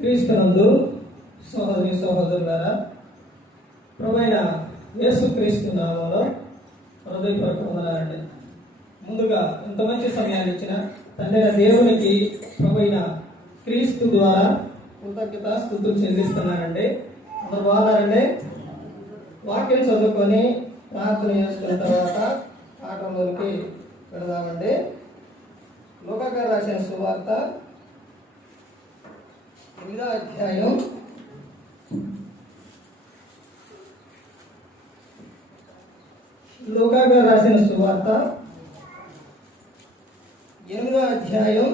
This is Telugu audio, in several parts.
క్రీస్తునందు సహోదరి సహోదరులారా, ప్రభువైన యేసుక్రీస్తు నామములో హృదయపూర్వక వందనాలండి. ముందుగా ఇంత మంచి సమయాన్ని ఇచ్చిన తండ్రి దేవునికి ప్రభువైన క్రీస్తు ద్వారా కృతజ్ఞత స్తుతులు చెల్లిస్తున్నానండి. అందరు బాగున్నారండి. వాక్యం చదువుకొని ప్రార్థన చేసుకున్న తర్వాత పాఠంలోకి వెళదామండి. లూకా గారు రాసిన సువార్త 8వ అధ్యాయం 8వ అధ్యాయం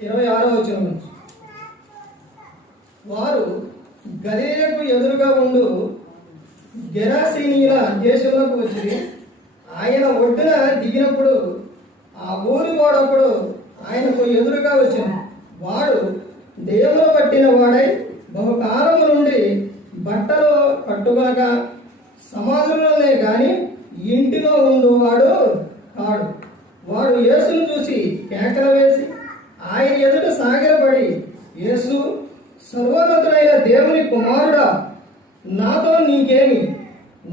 26వ వచనం నుంచి, వారు గలిలయకు ఎదురుగా ఉండు గెరాసీనీయుల దేశంలోకి వచ్చి ఆయన ఒడ్డున దిగినప్పుడు ఆ ఊరి వాడొకడు ఆయనకు ఎదురుగా వచ్చాను. వాడు దెయ్యములు పట్టిన వాడై బహుకాలము నుండి బట్టలు కట్టుకొనక సమాధులలోనే గాని ఇంటిలో ఉండువాడు కాడు. వాడు యేసును చూసి కేకలు వేసి ఆయన ఎదుట సాగిలపడి, యేసు, సర్వోన్నతుడైన దేవుని కుమారుడా, నాతో నీకేమి?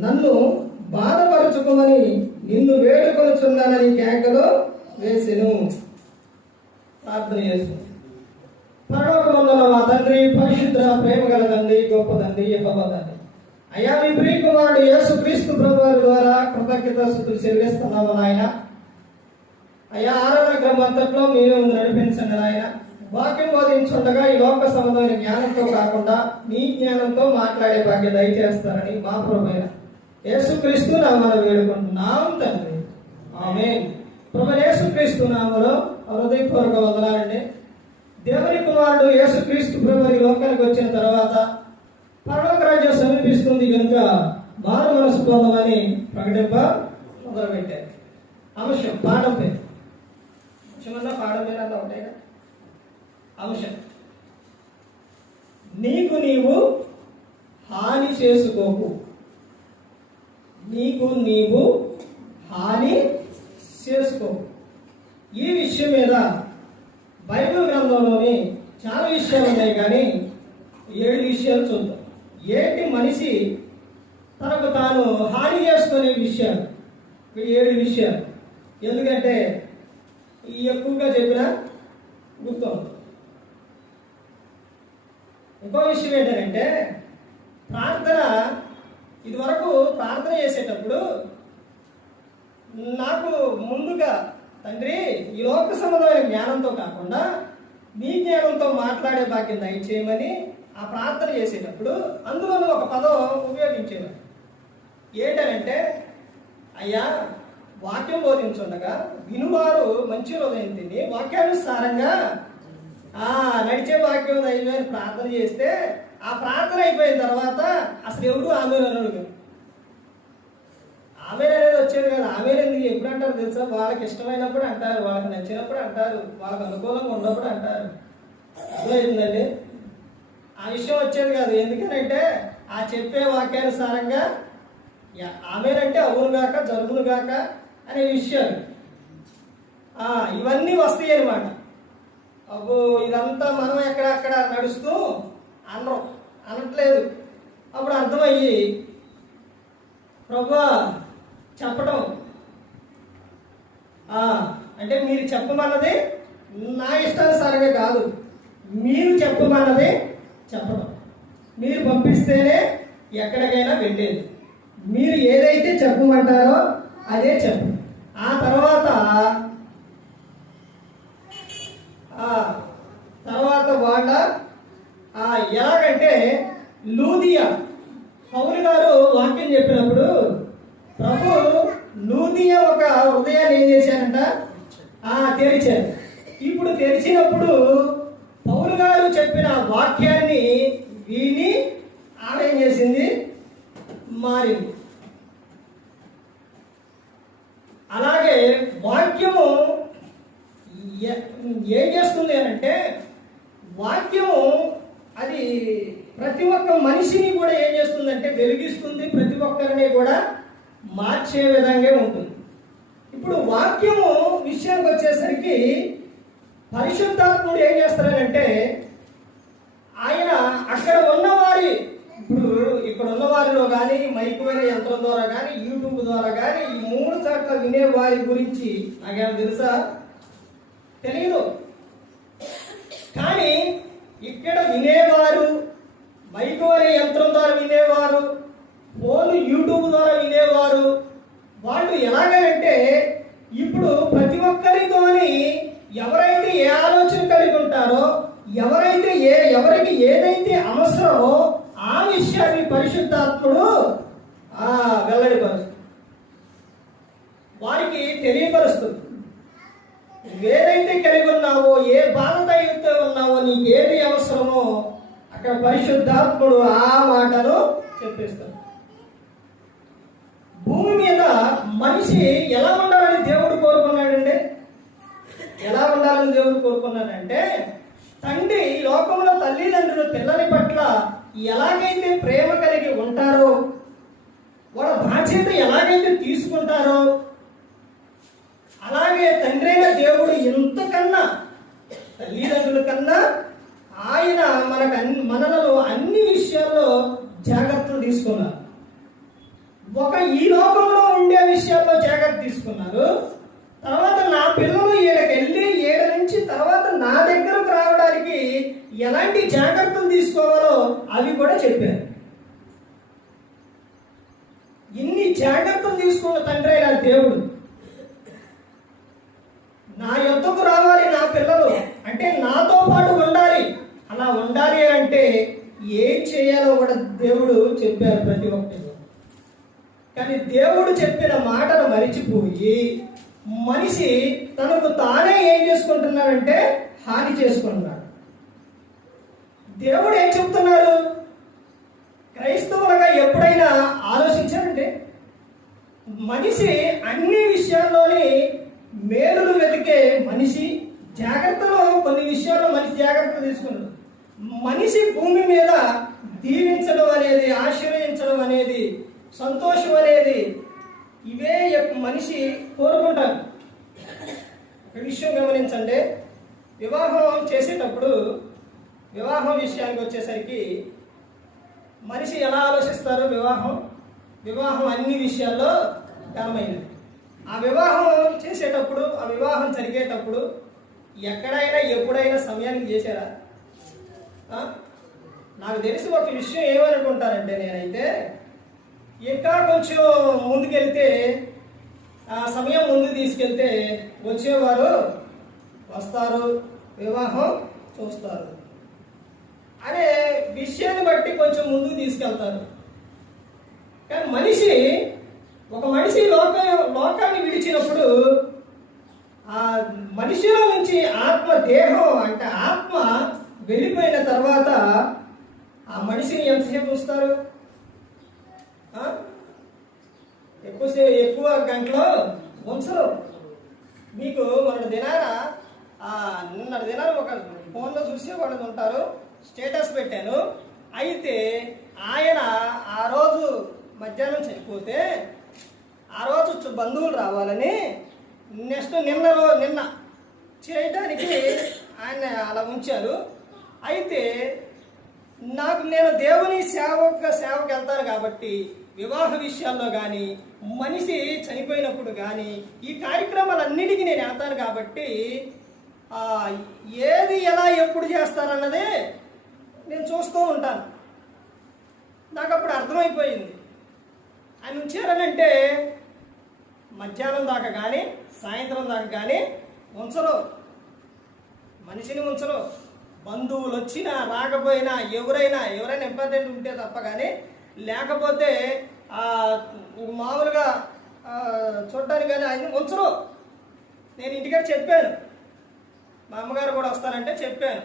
నన్ను బాధపరచుకోమని నిన్ను వేడుకొనుచున్నానని కేకలు వేసెను. ప్రార్థన చేసి, పరలోకమందున్న మా తండ్రి, పరిశుద్ధ ప్రేమ గల తండ్రి, గొప్ప తండ్రి, యెహోవా తండ్రి, అయ్యా మీ ప్రియ కుమారుడు యేసుక్రీస్తు ప్రభువారి ద్వారా కృతజ్ఞతాస్తుతులు చెల్లిస్తున్నాము నాయన. అయ్యా ఆరాధన క్రమం అంతట్లో మీరే ముందు నడిపించండి నాయన. వాక్యం బోధించుండగా ఈ లోక సంబంధమైన జ్ఞానంతో కాకుండా మీ జ్ఞానంతో మాట్లాడే భాగ్యం దయచేస్తారని మా ప్రభువైన యేసుక్రీస్తు నామములో వేడుకుంటున్నాం తండ్రి, ఆమేన్. ప్రభువైన యేసుక్రీస్తు నామములో హృదయపూర్వక వందనాలండి. దేవుని కుమారుడు యేసుక్రీస్తు ప్రభువు ఈ లోకానికి వచ్చిన తర్వాత పరలోక రాజ్యం సమీపిస్తుంది కనుక మారు మనసు పొందమని ప్రకటింప మొదలుపెట్టారు. అంశం పాఠం పేరు అంశమన్నా పాఠం పేరన్నా ఒకటేగా. అంశం, నీకు నీవు హాని చేసుకోకు. నీకు నీవు హాని చేసుకోకు. ఈ విషయం మీద బైబిల్ గ్రంథంలోని చాలా విషయాలు ఉన్నాయి, కానీ 7 విషయాలు చూద్దాం. ఏంటి మనిషి తనకు తాను హాని చేసుకునే విషయాలు, 7 విషయాలు. ఎందుకంటే ఎక్కువగా చెప్పినా గుర్తుంది. ఇంకో విషయం ఏంటంటే ప్రార్థన. ఇదివరకు ప్రార్థన చేసేటప్పుడు నాకు ముందుగా తండ్రి ఈ లోక సంబంధమైన జ్ఞానంతో కాకుండా మీ జ్ఞానంతో మాట్లాడే భాగ్యం దయచేయమని ఆ ప్రార్థన చేసేటప్పుడు అందులో ఒక పదం ఉపయోగించేవారు. ఏంటంటే, అయ్యా వాక్యం బోధించుండగా వినువారు మంచి హృదయం తిని వాక్యానుసారంగా నడిచే భాగ్యం దయచేయమని ప్రార్థన చేస్తే ఆ ప్రార్థన అయిపోయిన తర్వాత అసలు ఎవడు ఆమె అనడు. ఆమె అనేది వచ్చేది కదా. ఆమె ఎందుకు ఎప్పుడు అంటారు తెలుసా? వాళ్ళకి ఇష్టమైనప్పుడు అంటారు, వాళ్ళకి నచ్చినప్పుడు అంటారు, వాళ్ళకి అనుకూలంగా ఉన్నప్పుడు అంటారు. అర్థమైందండి? ఆ విషయం వచ్చేది కాదు. ఎందుకనంటే ఆ చెప్పే వాక్యానుసారంగా ఆమెనంటే అవునుగాక జరుగునుగాక అనే విషయాలు ఇవన్నీ వస్తాయి అన్నమాట. అబ్బో ఇదంతా మనం ఎక్కడక్కడ నడుస్తూ అనట్లేదు. అప్పుడు అర్థమయ్యి ప్రభువా చెప్పడం అంటే మీరు చెప్పమన్నది నా ఇష్టానుసారంగా కాదు, మీరు చెప్పమన్నది చెప్పడం. మీరు పంపిస్తేనే ఎక్కడికైనా వెళ్ళేది. మీరు ఏదైతే చెప్పమంటారో అదే చెప్పు. ఆ తర్వాత వాళ్ళ ఎలాగంటే లూదియా పౌలు గారు వాక్యం చెప్పినప్పుడు ప్రభు లూదియా ఒక హృదయాన్ని ఏం చేశారంట? తెరిచారు. ఇప్పుడు తెరిచినప్పుడు పౌలు గారు చెప్పిన వాక్యాన్ని విని ఆమె ఏం చేసింది? మారింది. అలాగే వాక్యము ఏం చేస్తుంది అంటే, వాక్యము అది ప్రతి ఒక్క మనిషిని కూడా ఏం చేస్తుందంటే వెలిగిస్తుంది, ప్రతి ఒక్కరిని కూడా మార్చే విధంగా ఉంటుంది. ఇప్పుడు వాక్యము విషయానికి వచ్చేసరికి పరిశుద్ధాత్ముడు ఏం చేస్తారంటే ఆయన అక్కడ ఉన్నవారి, ఇప్పుడు ఇక్కడ ఉన్న వారిలో కానీ మైకు వినే యంత్రం ద్వారా కానీ యూట్యూబ్ ద్వారా కానీ ఈ 3 చోట్ల వినే వారి గురించి నాకేమైనా తెలుసా? తెలియదు. కానీ ఇక్కడ వినేవారు, మైకు వినే యంత్రం ద్వారా వినేవారు, ఫోన్ యూట్యూబ్ ద్వారా వినేవారు, వాళ్ళు ఎలాగనంటే ఇప్పుడు ప్రతి ఒక్కరితోని ఎవరైతే ఏ ఆలోచన కలిగి ఉంటారో, ఎవరికి ఏదైతే అవసరమో ఆ విషయాన్ని పరిశుద్ధాత్ముడు వెల్లడిపరుస్తుంది, వారికి తెలియపరుస్తుంది. ఏదైతే కలిగి ఉన్నావో, ఏ బాధతో ఉన్నావో, నీకు ఏది అవసరమో అక్కడ పరిశుద్ధాత్ముడు ఆ మాటను చెప్పేస్తాడు. భూమి మీద మనిషి ఎలా ఉండాలని దేవుడు కోరుకున్నాడండి? ఎలా ఉండాలని దేవుడు కోరుకున్నాడంటే, తండ్రి ఈ లోకంలో తల్లిదండ్రులు పిల్లల పట్ల ఎలాగైతే ప్రేమ కలిగి ఉంటారో, వాళ్ళ బాధ్యత ఎలాగైతే తీసుకుంటారో, అలాగే తండ్రి అయిన దేవుడు ఎంతకన్నా తల్లిదండ్రుల కన్నా ఆయన మనలో అన్ని విషయాల్లో జాగ్రత్తలు తీసుకున్నారు. ఈ లోకంలో ఉండే విషయాల్లో జాగ్రత్త తీసుకున్నారు. తర్వాత నా పిల్లలు ఏడకెళ్ళి 7 నుంచి తర్వాత నా దగ్గరకు రావడానికి ఎలాంటి జాగ్రత్తలు తీసుకోవాలో అవి కూడా చెప్పారు. ఇన్ని జాగ్రత్తలు తీసుకున్న తండ్రి అయిన దేవుడు నా యొద్దకు రావాలి నా పిల్లలు అంటే నాతో పాటు ఉండాలి. అలా ఉండాలి అంటే ఏం చేయాలో కూడా దేవుడు చెప్పారు ప్రతి ఒక్కరు. కానీ దేవుడు చెప్పిన మాటను మరిచిపోయి మనిషి తనకు తానే ఏం చేసుకుంటున్నాడంటే హాని చేసుకుంటున్నాడు. దేవుడు ఏం చెప్తున్నారు? క్రైస్తవులుగా ఎప్పుడైనా ఆలోచించారంటే మనిషి అన్ని విషయాల్లోని మేలులు వెతికే మనిషి, జాగ్రత్తలో కొన్ని విషయాల్లో మనిషి జాగ్రత్తలు తీసుకున్నాడు. మనిషి భూమి మీద దీవించడం అనేది, ఆశీర్వదించడం అనేది, సంతోషం అనేది ఇవే మనిషి కోరుకుంటారు. ఒక విషయం గమనించండి, వివాహం చేసేటప్పుడు వివాహం విషయానికి వచ్చేసరికి మనిషి ఎలా ఆలోచిస్తారు? వివాహం అన్ని విషయాల్లో ఘనమైనది. ఆ వివాహం చేసేటప్పుడు, ఆ వివాహం జరిగేటప్పుడు ఎక్కడైనా ఎప్పుడైనా సమయానికి చేశారా? నాకు తెలిసి ఒక విషయం ఏమనుకుంటారంటే, నేనైతే ఇంకా కొంచెం ముందుకెళ్తే, ఆ సమయం ముందు తీసుకెళ్తే వచ్చేవారు వస్తారు, వివాహం చూస్తారు అనే విషయాన్ని బట్టి కొంచెం ముందుకు తీసుకెళ్తారు. కానీ ఒక మనిషి లోకాన్ని విడిచినప్పుడు ఆ మనిషిలో నుంచి దేహం అంటే ఆత్మ వెళ్ళిపోయిన తర్వాత ఆ మనిషిని ఎంతసేపు ఉంచుతారు? ఎక్కువ గంటలో ఉంచరు. మీకు నిన్నటి దినాన ఒక ఫోన్లో చూసే వాళ్ళు ఉంటారు, స్టేటస్ పెట్టాను. అయితే ఆయన ఆ రోజు మధ్యాహ్నం చనిపోతే ఆ రోజు బంధువులు రావాలని నిన్న చేయడానికి ఆయన అలా ఉంచారు. అయితే నేను దేవుని సేవకు వెళ్తాను కాబట్టి వివాహ విషయాల్లో కానీ, మనిషి చనిపోయినప్పుడు కానీ ఈ కార్యక్రమాలన్నిటికీ నేను వెళ్తాను కాబట్టి ఏది ఎలా ఎప్పుడు చేస్తారన్నదే నేను చూస్తూ ఉంటాను. నాకు అప్పుడు అర్థమైపోయింది, ఆయన ఉంచారనంటే మధ్యాహ్నం దాకా కానీ సాయంత్రం దాకా కానీ ఉంచరు, మనిషిని ఉంచరు. బంధువులు వచ్చినా రాకపోయినా ఎవరైనా ఇంపార్టెంట్ ఉంటే తప్ప కానీ, లేకపోతే మామూలుగా చూడడానికి కానీ ఆయన ఉంచరు. నేను ఇంటికాడ చెప్పాను, మా అమ్మగారు కూడా వస్తానంటే చెప్పాను,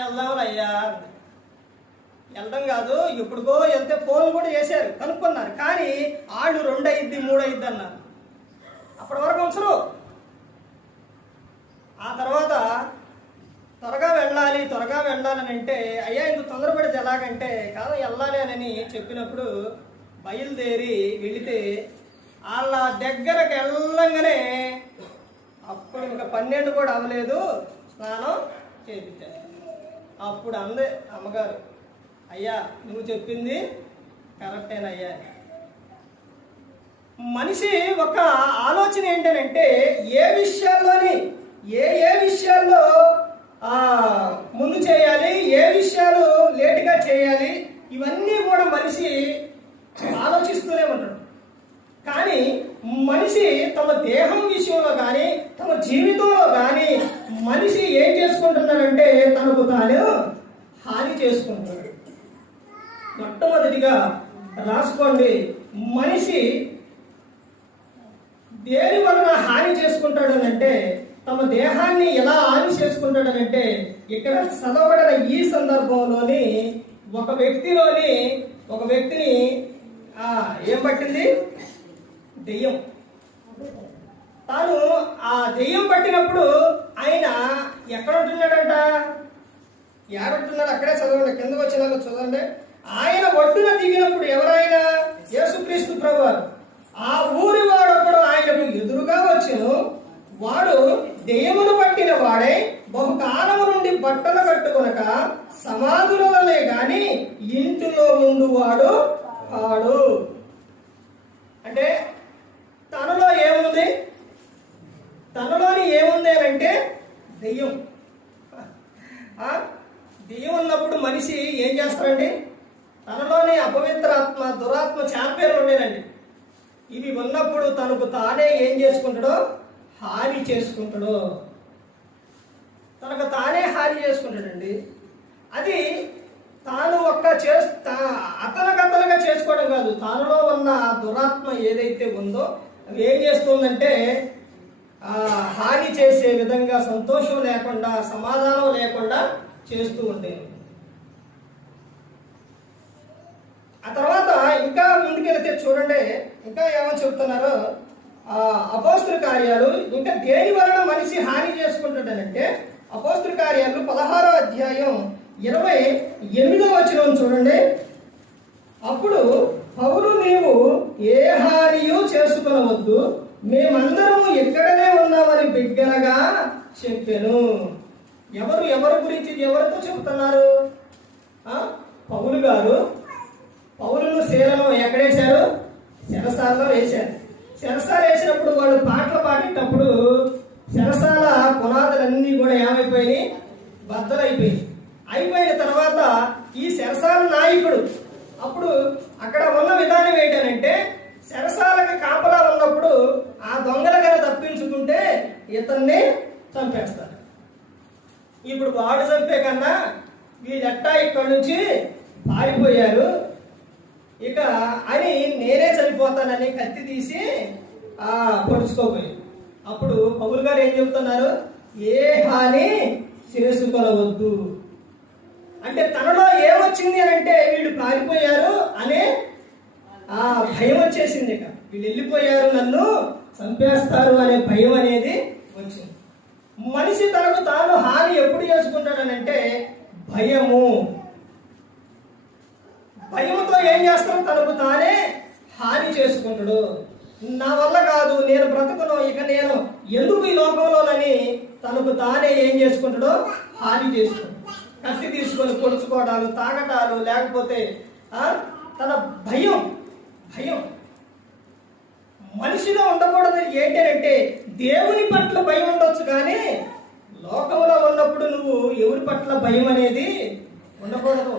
వెళ్దామని అయ్యా. వెళ్దాం కాదు, ఎప్పుడుకో వెళ్తే ఫోన్లు కూడా చేశారు, కనుక్కున్నారు. కానీ వాళ్ళు 2 అయ్యిద్ది 3 అయ్యిద్ది అన్నారు. అప్పటి వరకు ఉంచరు. ఆ తర్వాత త్వరగా వెళ్ళాలని అంటే, అయ్యా ఇంత తొందరపడితే ఎలాగంటే, కాదు వెళ్ళాలి అని చెప్పినప్పుడు బయలుదేరి వెళితే వాళ్ళ దగ్గరకు వెళ్ళంగానే అప్పుడు ఇంకా 12 కూడా అవ్వలేదు, స్నానం చేయించాను. అప్పుడు అందే అమ్మగారు, అయ్యా నువ్వు చెప్పింది కరెక్టేనయ్యా. మనిషి ఒక ఆలోచన ఏంటంటే ఏ విషయాల్లోని ఏ విషయాల్లో ముందు చేయాలి, ఏ విషయాలు లేటుగా చేయాలి, ఇవన్నీ కూడా మనిషి ఆలోచిస్తూనే ఉంటాడు. కానీ మనిషి తమ దేహం విషయంలో కానీ తమ జీవితంలో కానీ మనిషి ఏం చేసుకుంటున్నాడంటే తనకు తాను హాని చేసుకుంటున్నాడు. మొట్టమొదటిగా రాసుకోండి, మనిషి దేని వలన హాని చేసుకుంటాడనంటే తమ దేహాన్ని ఎలా హాని చేసుకుంటాడనంటే ఇక్కడ చదవబడిన ఈ సందర్భంలోని ఒక వ్యక్తిని ఏం పట్టింది? దెయ్యం. తాను ఆ దెయ్యం పట్టినప్పుడు ఆయన ఎక్కడ ఉంటున్నాడంట? ఏడుంటున్నాడు? అక్కడే చదవండి, కిందకు వచ్చినాక చదవండి. ఆయన ఒడ్డున దిగినప్పుడు ఎవరైనా యేసుక్రీస్తు ప్రభువారు ఆ ఊరి వాడొకడు ఆయనకు ఎదురుగా వచ్చెను. వాడు దెయ్యమును పట్టిన వాడై బహుకాలము నుండి బట్టలు కట్టుకొనక సమాధులనే గాని ఇంటిలో ముందు వాడు కాడు. అంటే తనలో ఏముంది? తనలోని ఏముంది అంటే దెయ్యం. దెయ్యం ఉన్నప్పుడు మనిషి ఏం చేస్తారండి? తనలోని అపవిత్రాత్మ, దురాత్మ చాంపియన్లు ఉండేనండి. ఇవి ఉన్నప్పుడు తనకు తానే ఏం చేసుకుంటాడో హాని చేసుకుంటాడు. తనకు తానే హాని చేసుకుంటాడండి. అది తాను అతనకతలుగా చేసుకోవడం కాదు, తనలో ఉన్న దురాత్మ ఏదైతే ఉందో అది ఏం చేస్తుందంటే హాని చేసే విధంగా, సంతోషం లేకుండా, సమాధానం లేకుండా చేస్తూ ఉండేది. ఆ తర్వాత ఇంకా ముందుకెళ్తే చూడండి, ఇంకా ఏమో చెప్తున్నారో అపోస్తుల కార్యాలు. ఇంకా దేని వలన మనిషి హాని చేసుకుంటాడనంటే అపోస్తుల కార్యాలు 16వ అధ్యాయం 28వ వచనం చూడండి. అప్పుడు పౌలు, నీవు ఏ హానియు చేసుకునవద్దు, మేమందరము ఎక్కడనే ఉన్నామని బిగ్గరగా చెప్పాను. ఎవరి గురించి ఎవరితో చెబుతున్నారు? పౌలు గారు పౌలును శీలను ఎక్కడేశారు? చెరసాలలో వేశారు. చెరసాల వేసినప్పుడు వాళ్ళు పాటలు పాడేటప్పుడు చెరసాల పునాదులన్నీ కూడా ఏమైపోయినాయి? బద్దలైపోయినాయి. అయిపోయిన తర్వాత ఈ చెరసాల నాయకుడు అప్పుడు అక్కడ ఉన్న విధానం ఏంటంటే చెరసాలకు కాపలా ఉన్నప్పుడు ఆ దొంగల కన్నా తప్పించుకుంటే ఇతన్ని చంపేస్తారు. ఇప్పుడు వాడు చంపే కన్నా వీళ్ళెట్టా ఇక్కడి నుంచి పారిపోయారు, ఇక అని నేనే చనిపోతానని కత్తి తీసి పొడుచుకోపోయి. అప్పుడు పౌలు గారు ఏం చెబుతున్నారు? ఏ హాని చేసుకొనవద్దు. అంటే తనలో ఏమొచ్చింది అని అంటే వీళ్ళు పారిపోయారు అనే భయం వచ్చేసింది. ఇక వీళ్ళు వెళ్ళిపోయారు, నన్ను చంపేస్తారు అనే భయం అనేది వచ్చింది. మనిషి తనకు తాను హాని ఎప్పుడు చేసుకుంటాడనంటే భయముతో ఏం చేస్తాడు? తనకు తానే హాని చేసుకుంటాడు. నా వల్ల కాదు, నేను బ్రతకను, ఇక నేను ఎందుకు ఈ లోకంలోనని తనకు తానే ఏం చేసుకుంటాడో హాని చేసుకుంటాడు. కత్తి తీసుకొని పొడుచుకోవడాలు, తాగటాలు, లేకపోతే తన భయం మనిషిలో ఉండకూడదు. ఏంటంటే దేవుని పట్ల భయం ఉండొచ్చు, కానీ లోకంలో ఉన్నప్పుడు నువ్వు ఎవరి పట్ల భయం అనేది ఉండకూడదు.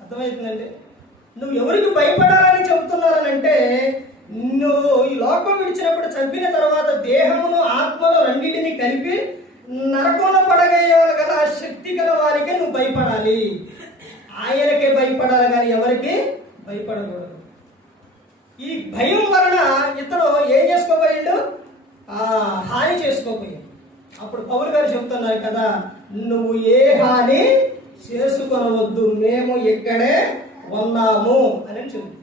అర్థమవుతుందండి? నువ్వు ఎవరికి భయపడాలని చెబుతున్నారనంటే నువ్వు ఈ లోకం విడిచినప్పుడు చంపిన తర్వాత దేహమును ఆత్మను రెండింటిని కలిపి నరకంలో పడగల శక్తి గల వారికే నువ్వు భయపడాలి. ఆయనకే భయపడాలి, కానీ ఎవరికి భయపడకూడదు. ఈ భయం వలన ఇతను ఏం చేసుకోబోయాడు? హాని చేసుకోబోయాడు. అప్పుడు పౌలు గారు చెబుతున్నారు కదా, నువ్వు ఏ హాని చేసుకొనవద్దు, మేము ఇక్కడే ఉన్నాము అని చెబుతుంది.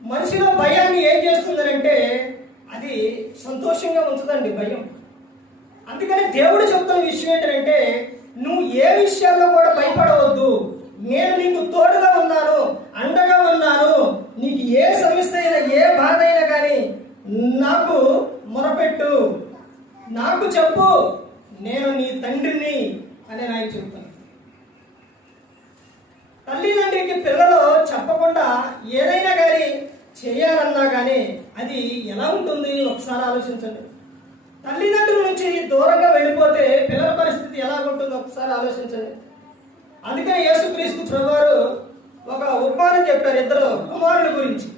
మనిషిలో భయాన్ని ఏం చేస్తుందనంటే అది సంతోషంగా ఉంచుదండి భయం. అందుకని దేవుడు చెప్తున్న విషయం ఏంటంటే నువ్వు ఏ విషయాల్లో కూడా భయపడవద్దు, నేను నీకు తోడుగా ఉన్నాను, అండగా ఉన్నాను. నీకు ఏ సమస్య అయినా, ఏ బాధ అయినా కానీ నాకు మొరపెట్టు, నాకు చెప్పు, నేను నీ తండ్రిని అని ఆయన చెబుతాను. తల్లిదండ్రికి పిల్లలు చెప్పకుండా ఏదైనా కానీ చేయాలన్నా కానీ అది ఎలా ఉంటుంది ఒకసారి ఆలోచించండి. తల్లిదండ్రుల నుంచి దూరంగా వెళ్ళిపోతే పిల్లల పరిస్థితి ఎలా ఉంటుందో ఒకసారి ఆలోచించండి. అందుకని యేసుక్రీస్తు ప్రభువారు ఒక ఉపమానం చెప్పారు ఇద్దరు కుమారుల గురించి.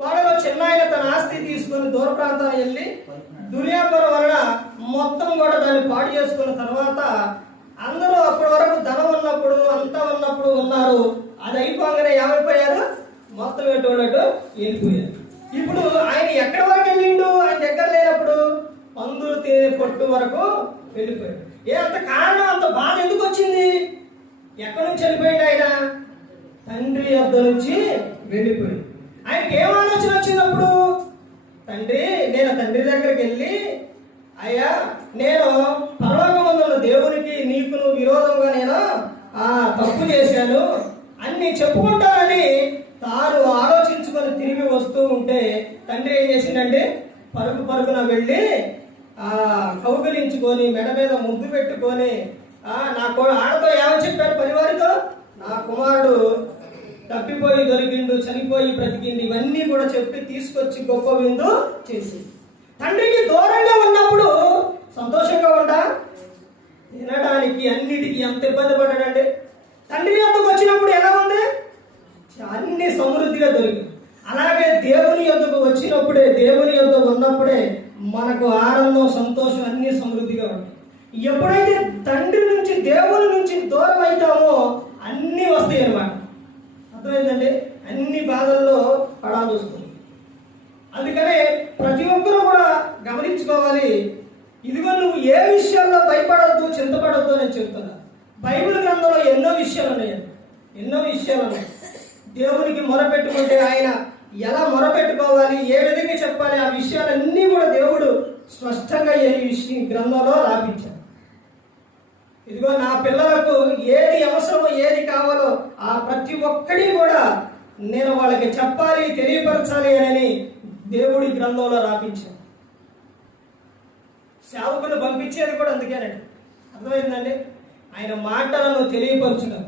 వాళ్ళలో చిన్నాయన తన ఆస్తి తీసుకొని దూర ప్రాంతం వెళ్ళి దుర్యాపారం వలన మొత్తం కూడా దాన్ని పాడు చేసుకున్న తర్వాత అందరూ అప్పటి వరకు ధనం ఉన్నప్పుడు అంతా ఉన్నప్పుడు ఉన్నారు. అది అయిపోగానే ఏమైపోయారు? మొత్తం ఎటువంటి వెళ్ళిపోయారు. ఇప్పుడు ఆయన ఎక్కడి వరకు వెళ్ళిండు? ఆయన దగ్గర లేనప్పుడు పందులు తేనె పొట్టు వరకు వెళ్ళిపోయాడు. అంత కారణం, అంత బాధ ఎందుకు వచ్చింది? ఎక్కడి నుంచి వెళ్ళిపోయాడు ఆయన? తండ్రి వద్ద నుంచి వెళ్ళిపోయాడు. ఆయనకి ఏం ఆలోచన వచ్చినప్పుడు? నేను తండ్రి దగ్గరికి వెళ్ళి, అయ్యా నేను పరలోకమందున్న దేవునికి నీకు విరోధంగా నేను తప్పు చేశాను అన్ని చెప్పుకుంటానని తాను ఆలోచించుకొని తిరిగి వస్తూ ఉంటే తండ్రి ఏం చేసిందంటే పరుగున వెళ్ళి కౌగిలించుకొని మెడ మీద ముద్దు పెట్టుకొని ఆడతో ఏమని చెప్పారు? పరివారితో, నా కుమారుడు తప్పిపోయి దొరికిండు, చనిపోయి బ్రతికిండు, ఇవన్నీ కూడా చెప్పి తీసుకొచ్చి గొప్ప విందు చేసి. తండ్రికి దూరంగా ఉన్నప్పుడు సంతోషంగా ఉంటా? తినడానికి అన్నిటికీ ఎంత ఇబ్బంది పడ్డాడండి. తండ్రి యొద్దకు వచ్చినప్పుడు ఎలా ఉంది? అన్ని సమృద్ధిగా దొరికింది. అలాగే దేవుని యొద్దకు వచ్చినప్పుడే, దేవుని యొద్ద ఉన్నప్పుడే మనకు ఆనందం, సంతోషం అన్ని సమృద్ధిగా ఉంటాయి. ఎప్పుడైతే తండ్రి నుంచి, దేవుని నుంచి దూరం అవుతామో అన్నీ వస్తాయి అన్నమాట. అర్థమైందండి? అన్ని బాధల్లో పడాల్సి వస్తుంది. అందుకనే ప్రతి ఒక్కరూ కూడా గమనించుకోవాలి. ఇదిగో నువ్వు ఏ విషయాల్లో భయపడద్దు, చింతపడద్దు అని చెప్తున్నా. బైబిల్ గ్రంథంలో ఎన్నో విషయాలు ఉన్నాయి. దేవునికి మొరపెట్టుకుంటే ఆయన ఎలా మొరపెట్టుకోవాలి, ఏ విధంగా చెప్పాలి, ఆ విషయాలన్నీ కూడా దేవుడు స్పష్టంగా ఈ గ్రంథంలో రాపించాడు. ఇదిగో నా పిల్లలకు ఏది అవసరమో, ఏది కావాలో ఆ ప్రతి ఒక్కటి కూడా నేను వాళ్ళకి చెప్పాలి, తెలియపరచాలి అని దేవుడి గ్రంథంలో రాపించాడు. సేవకులు పంపించేది కూడా అందుకేనండి. అర్థమైందండి? ఆయన మాటలను తెలియపరచడం.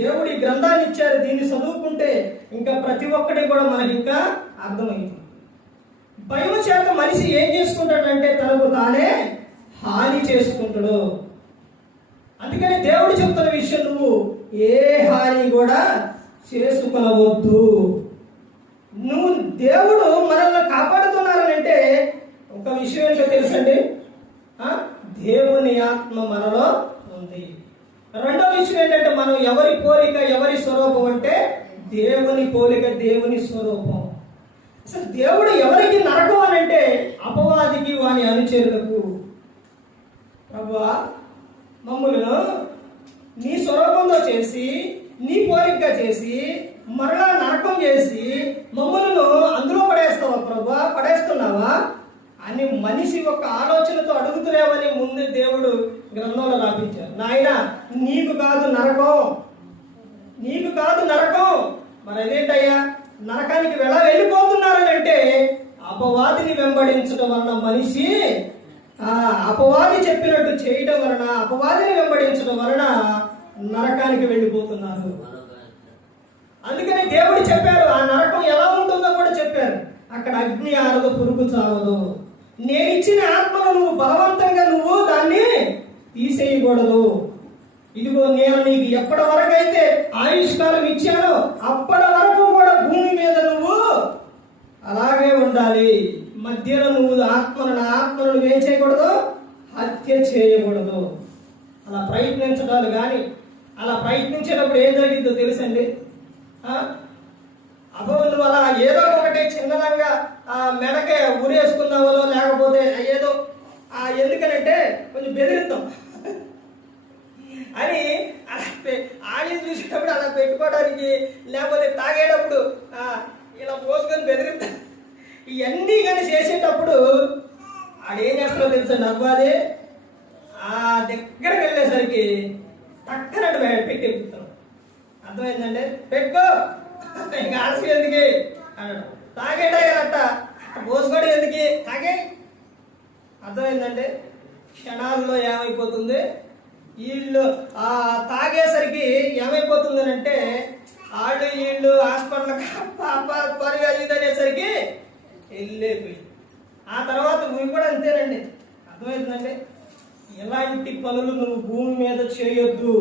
దేవుడి గ్రంథాన్ని ఇచ్చారు, దీన్ని చదువుకుంటే ఇంకా ప్రతి ఒక్కటి కూడా మనకి ఇంకా అర్థమైంది. భయం చేత మనిషి ఏం చేసుకుంటాడంటే తనకు తానే హాని చేసుకుంటాడు. అందుకని దేవుడు చెప్తున్న విషయం, నువ్వు ఏ హాని కూడా చేసుకునవద్దు. నువ్వు దేవుడు మనల్ని కాపాడుతున్నారనంటే ఒక విషయం ఏంటో తెలుసండి, దేవుని ఆత్మ మనలో ఉంది. రెండో విషయం ఏంటంటే మనం ఎవరి పోలిక, ఎవరి స్వరూపం అంటే దేవుని పోలిక, దేవుని స్వరూపం. అసలు దేవుడు ఎవరికి నరకం అని అంటే అపవాదికి, వాని అనుచరులకు. ప్రభువా, మమ్ములను నీ స్వరూపంలో చేసి, నీ పోలికగా చేసి, మరలా నరకం చేసి మమ్మలను అందులో పడేస్తావా ప్రభువా, పడేస్తున్నావా అని మనిషి ఒక ఆలోచనతో అడుగుతున్నామని ముందు దేవుడు గ్రంథంలో రాపించారు. నాయన నీకు కాదు నరకం, మరి అదేంటయ్యా నరకానికి వెళ్ళిపోతున్నారని అంటే అపవాదిని వెంబడించడం వలన మనిషి అపవాది చెప్పినట్టు చేయడం వలన, అపవాదిని వెంబడించడం వలన నరకానికి వెళ్ళిపోతున్నారు. అందుకని దేవుడు చెప్పారు, ఆ నరకం ఎలా ఉంటుందో కూడా చెప్పారు. అక్కడ అగ్ని ఆరదు, పురుగు చావదు. నేను ఇచ్చిన ఆత్మను నువ్వు బలవంతంగా దాన్ని తీసేయకూడదు. ఇదిగో నేను నీకు ఎప్పటి వరకు అయితే ఆయుష్కాలం ఇచ్చానో అప్పటి వరకు కూడా భూమి మీద నువ్వు అలాగే ఉండాలి. మధ్యలో నువ్వు ఆత్మను ఏం చేయకూడదు, హత్య చేయకూడదు. అలా ప్రయత్నించడాలు కానీ, అలా ప్రయత్నించేటప్పుడు ఏం జరిగిందో తెలుసండి. నువ్వు అలా ఏదో ఒకటి చిన్నదంగా మెడకే ఉరేసుకున్నావో, లేకపోతే ఏదో ఎందుకనంటే కొంచెం బెదిరిద్దాం అని అలా ఆడియన్స్ చూసేటప్పుడు అలా పెట్టుకోవడానికి, లేకపోతే తాగేటప్పుడు ఇలా పోసుకొని బెదిరిద్దాం. ఇవన్నీ కానీ చేసేటప్పుడు ఆడేం చేస్తాడో తెలుసా, నవ్వాదే దగ్గరికి వెళ్ళేసరికి పక్కనట్టు పెట్టి ఎక్కుతాం. అర్థమైందంటే పెట్టుకో, ఇంకా ఆలస్యం ఎందుకు అన్నాడు. తాగేటట్ట పోసుకోవడం ఎందుకు, తాగే. అర్థమైందంటే క్షణాల్లో ఏమైపోతుంది, వీళ్ళు ఆ తాగేసరికి ఏమైపోతుంది అంటే వాళ్ళు వీళ్ళు హాస్పిటల్ పరిగా ఇదనేసరికి వెళ్ళిపోయి ఆ తర్వాత నువ్వు కూడా అంతేనండి. అర్థమవుతుందండి? ఎలాంటి పనులు నువ్వు భూమి మీద చేయొద్దు,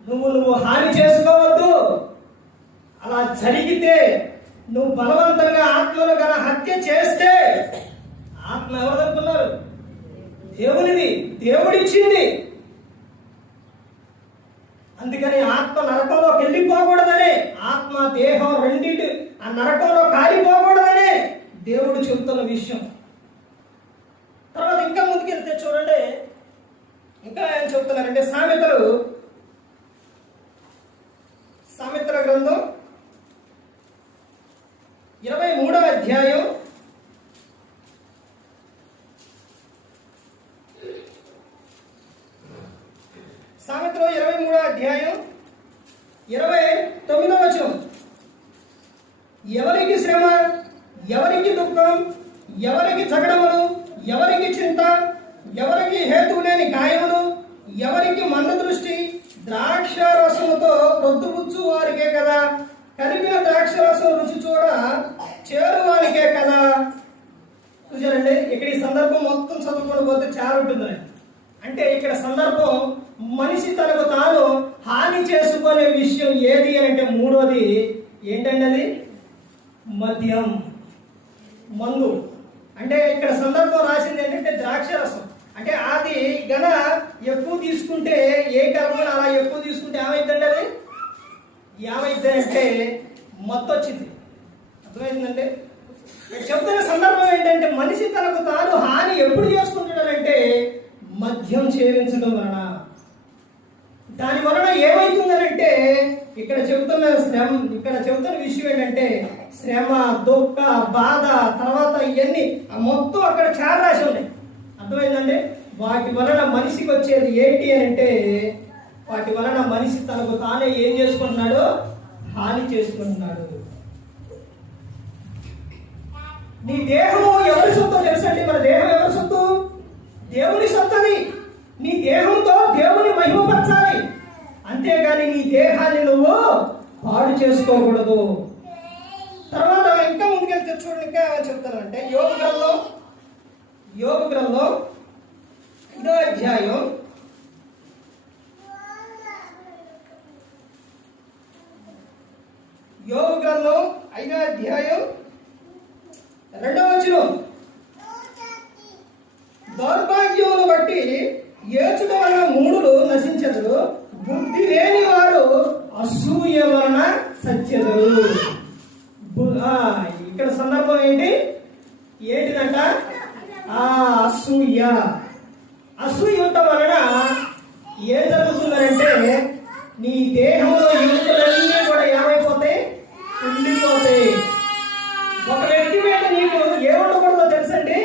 నువ్వు హాని చేసుకోవద్దు. అలా జరిగితే నువ్వు బలవంతంగా ఆత్మను గల హత్య చేస్తే ఆత్మ ఎవరు అనుకున్నారు? దేవునిది, దేవుడిచ్చింది. అందుకని ఆత్మ నరకంలోకి వెళ్ళిపోకూడదనే, ఆత్మ దేహం రెండింటి ఆ నరకంలో కాలిపోకూడదనే దేవుడు చెబుతున్న విషయం. తర్వాత ఇంకా ముందుకెళ్తే చూడండి, ఇంకా ఏం చెబుతున్నారంటే సామెతల గ్రంథం 23వ అధ్యాయం 29వ వచనం. ఎవరికి శ్రమ, ఎవరికి దుఃఖం, ఎవరికి ఝగడములు, ఎవరికి చింత, ఎవరికి హేతువు లేని గాయములు, ఎవరికి మన్న దృష్టి, ద్రాక్ష రసముతో పొద్దుపుచ్చు వారికే కదా, కలిపిన ద్రాక్ష రసం రుచి చూడ చేరు వారికే కదా. చూసారండి, ఇక్కడ ఈ సందర్భం మొత్తం చదువుకొని పోతే చాలా ఉంటుందండి. అంటే ఇక్కడ సందర్భం మనిషి తనకు తాను హాని చేసుకునే విషయం ఏది అని అంటే మూడోది ఏంటండి? అది మద్యం, మందు. అంటే ఇక్కడ సందర్భం రాసింది ఏంటంటే ద్రాక్షరసం. అంటే అది గన ఎక్కువ తీసుకుంటే ఏ కర్మ అలా ఎక్కువ తీసుకుంటే ఏమైందండి? అది ఏమైందంటే మత్తు వచ్చింది. అర్థమైందంటే చెప్తున్న సందర్భం ఏంటంటే మనిషి తనకు తాను హాని ఎప్పుడు చేసుకుంటున్నాడంటే మద్యం సేవించడం వలన. దాని వలన ఏమైతుందనంటే ఇక్కడ చెబుతున్న విషయం ఏంటంటే శ్రమ, దుఃఖ, బాధ, తర్వాత ఇవన్నీ మొత్తం అక్కడ చాలా రాసి ఉన్నాయి. అర్థమైందండి? వాటి వలన మనిషికి వచ్చేది ఏంటి అని అంటే వాటి వలన మనిషి తనకు తానే ఏం చేసుకుంటున్నాడు? హాని చేసుకుంటున్నాడు. నీ దేహము ఎవరి సొత్తు తెలుసండి? మన దేహం ఎవరి సొత్తు? దేవుని సొత్తది. నీ దేహంతో దేవుని మహిమపరచాలి, అంతేగాని నీ దేహాన్ని నువ్వు పాడు చేసుకోకూడదు. తర్వాత ఇంకా ముందుకెళ్తే చూడండి, ఇంకా చెప్తానంటే యోగ గ్రంథం 5వ అధ్యాయం 2వ వచనం. దౌర్భాగ్యమును బట్టి ఏచుట వలన మూఢులు నశించెదరు, బుద్ధి లేని వారు అసూయ వలన సత్యదరు. ఇక్కడ సందర్భం ఏంటిదంట? అసూయ. అసూయ ఉండటం వలన ఏం జరుగుతుందంటే నీ దేహంలో ఎముకలన్నీ కూడా ఏమైపోతాయి? ఉండిపోతాయి. ఒక వ్యక్తి మీద నీకు ఏముండకూడదో తెలుసండి?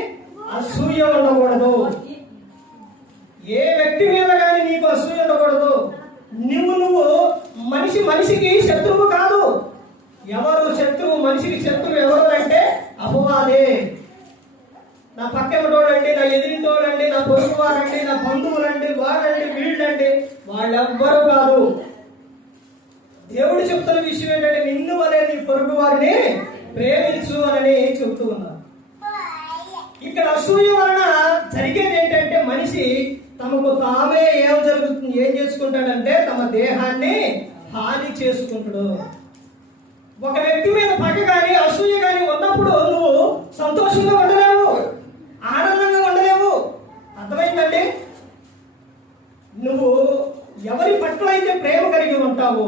అసూయ ఉండకూడదు. ఏ వ్యక్తి మీద కానీ నీకు అసూయ ఉండకూడదు. నువ్వు మనిషికి శత్రువు కాదు. ఎవరు శత్రువు? మనిషికి శత్రువు ఎవరు అంటే అపవాదే. నా పక్కెవడోడండి, నా ఎదిరింటోడండి, నా పొరుగు వారండి, నా బంధువులండి, వాళ్ళండి, వీళ్ళండి, వాళ్ళెవ్వరూ కాదు. దేవుడు చెప్తున్న విషయం ఏంటంటే నిన్ను వలె నీ పొరుగు వారిని ప్రేమించు అని చెబుతూ ఉన్నారు. ఇక్కడ అసూయ వలన జరిగేది ఏంటంటే మనిషి తమకు తామే ఏం చేసుకుంటాడంటే తమ దేహాన్ని హాని చేసుకుంటాడు. ఒక వ్యక్తి మీద పగ కానీ అసూయ కానీ ఉన్నప్పుడు నువ్వు సంతోషంగా ఉండలేవు, ఆనందంగా ఉండలేవు. అర్థమైందండి? నువ్వు ఎవరి పట్ల అయితే ప్రేమ కలిగి ఉంటావో